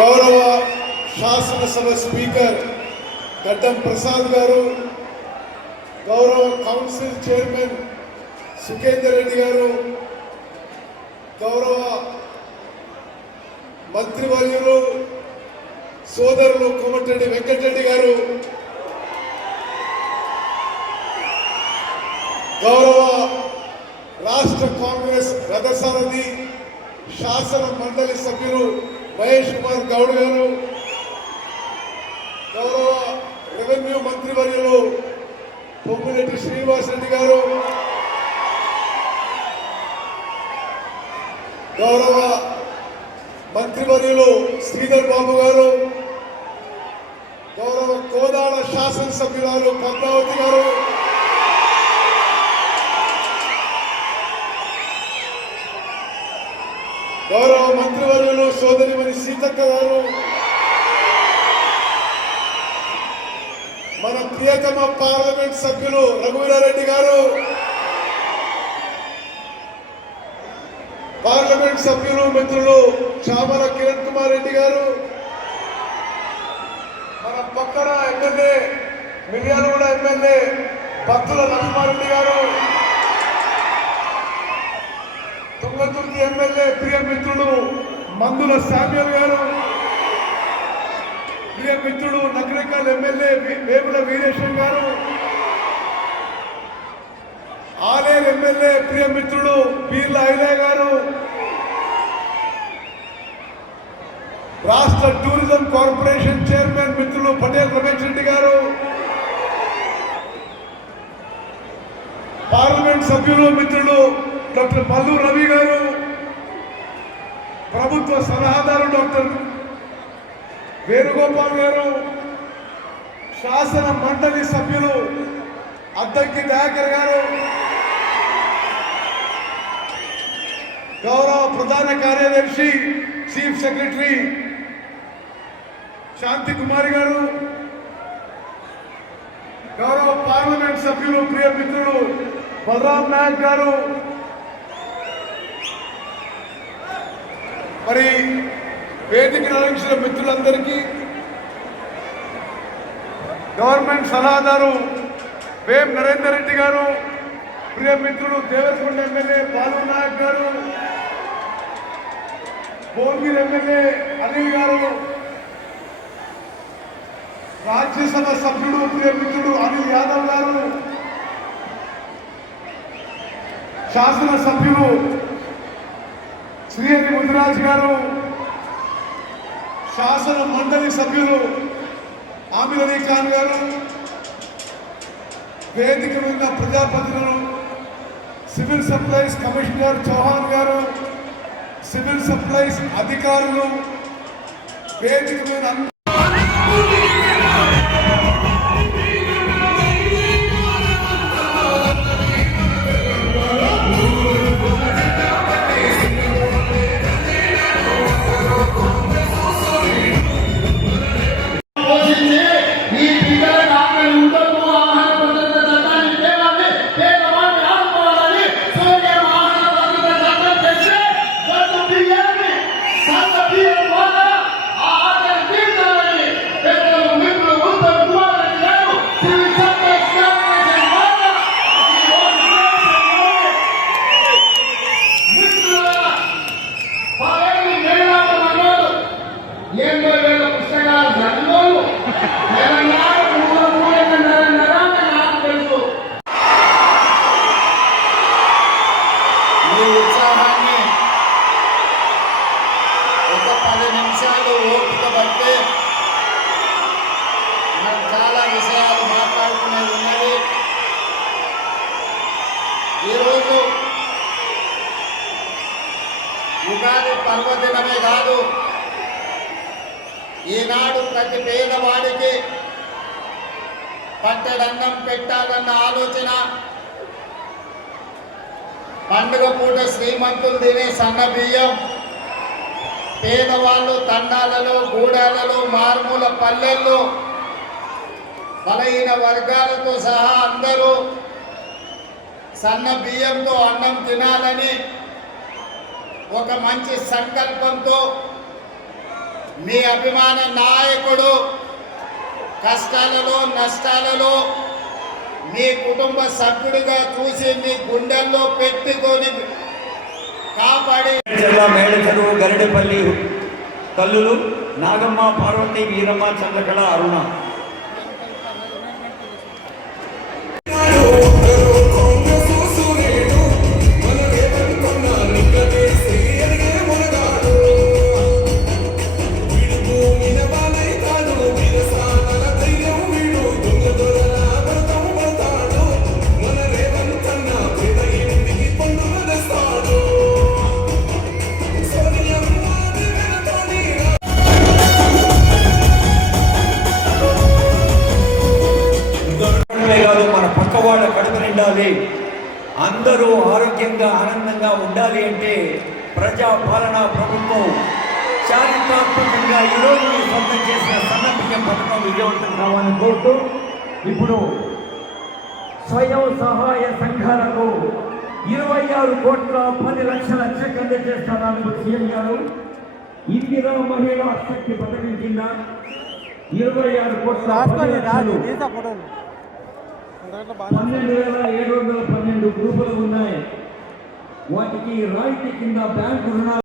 గౌరవ శాసనసభ స్పీకర్ గడ్డం ప్రసాద్ గారు గౌరవ కౌన్సిల్ చైర్మన్ సుఖేందర్ రెడ్డి గారు గౌరవ మంత్రివర్యులు సోదరులు కోమటిరెడ్డి వెంకటరెడ్డి గారు గౌరవ రాష్ట్ర కాంగ్రెస్ రథసారథి శాసన మండలి సభ్యులు మహేష్ కుమార్ గౌడ్ గారు గౌరవ రెవెన్యూ మంత్రివర్యులు పొంగులెట్టి శ్రీనివాస్ రెడ్డి గారు గౌరవ మంత్రివర్యులు శ్రీధర్ బాబు గారు గౌరవ కోదాడ శాసనసభ్యురాలు పద్మావతి గారు గౌరవ సోదరి మరి సీతక్క గారు మన ప్రియతమ పార్లమెంట్ సభ్యులు రఘువీరారెడ్డి గారు. పార్లమెంట్ సభ్యులు మిత్రులు చామల కిరణ్ కుమార్ రెడ్డి గారు. మన పక్కన ఎమ్మెల్యే మిర్యాలగూడ ఎమ్మెల్యే భక్తుల లక్ష్మారెడ్డి గారు. తుంగతుర్తి ఎమ్మెల్యే ప్రియ మిత్రులు మందుల శామ్యుల్ గారు. ప్రియ మిత్రుడు నగరికల్ ఎమ్మెల్యే వేముల వీరేశం గారు. ఆలేరు ఎమ్మెల్యే ప్రియ మిత్రుడు పీర్ల ఐలే గారు. రాష్ట్ర టూరిజం కార్పొరేషన్ చైర్మన్ మిత్రులు పటేల్ రమేష్ రెడ్డి గారు. పార్లమెంట్ సభ్యులు మిత్రులు డాక్టర్ మల్లు రవి గారు. ప్రభుత్వ సలహాదారు డాక్టర్ వేణుగోపాల్ గారు శాసన మండలి సభ్యులు అద్దంకి దయాకర్ గారు గౌరవ ప్రధాన కార్యదర్శి చీఫ్ సెక్రటరీ శాంతి కుమారి గారు గౌరవ పార్లమెంట్ సభ్యులు ప్రియ మిత్రులు బలరాం నాయక్ గారు మరి వేదిక నిర్వహించిన మిత్రులందరికీ గవర్నమెంట్ సలహాదారు వేం నరేందర్ రెడ్డి గారు ప్రియ మిత్రుడు దేవరకొండ ఎమ్మెల్యే బాలు నాయక్ గారు భువనగిరి ఎమ్మెల్యే అనిల్ గారు రాజ్యసభ సభ్యుడు ప్రియ మిత్రుడు అనిల్ యాదవ్ గారు శాసన సభ్యులు శ్రీహరి ముదిరాజ్ గారు శాసన మండలి సభ్యులు ఆమిర్ అలీ ఖాన్ గారు వేదిక మీద ప్రజాప్రతినిధులు సివిల్ సప్లైస్ కమిషనర్ చౌహాన్ గారు సివిల్ సప్లైస్ అధికారులు వేదిక మీద విషయంలో ఓపిక పడితే మనం చాలా విషయాలు మాట్లాడుకునేవి ఉన్నవి ఈరోజు ఉగాది పర్వదినమే కాదు ఈనాడు ప్రతి పేదవాడికి పట్టడన్నం పెట్టాలన్న ఆలోచన పండుగ పూట శ్రీమంతులు తినే సన్న బియ్యం పేదవాళ్ళు తండాలలో గూడాలలో మారుమూల పల్లెల్లో బలహీన వర్గాలతో సహా అందరూ సన్న బియ్యంతో అన్నం తినాలని ఒక మంచి సంకల్పంతో మీ అభిమాన నాయకుడు కష్టాలలో నష్టాలలో మీ కుటుంబ సభ్యుడిగా చూసి మీ గుండెల్లో పెట్టుకొని కాపాడి. జిల్లా మేడ చెరువు గరిడెపల్లి తల్లులు నాగమ్మ పార్వతి వీరమ్మ చంద్రకళ అరుణ. వాళ్ళ కడుపు నిండాలి. అందరూ ఆరోగ్యంగా ఆనందంగా ఉండాలి అంటే ప్రజా పాలన ప్రభుత్వం చారిత్రాత్మకంగా ఈరోజు మీరు సొంతం చేసిన సన్న బియ్యం పథకం విజయవంతం కావాలని కోరుతూ ఇప్పుడు స్వయం సహాయ సంఘాలకు ఇరవై ఆరు కోట్ల పది లక్షల చెక్ అందజేస్తున్నారు సీఎం గారు ఇందిరా మహిళా శక్తి పథకం కింద ఇరవై ఆరు కోట్ల పన్నెండు వేల ఏడు వందల పన్నెండు గ్రూపులు ఉన్నాయి. వాటికి రాయితీ కింద బ్యాంకు రుణాలు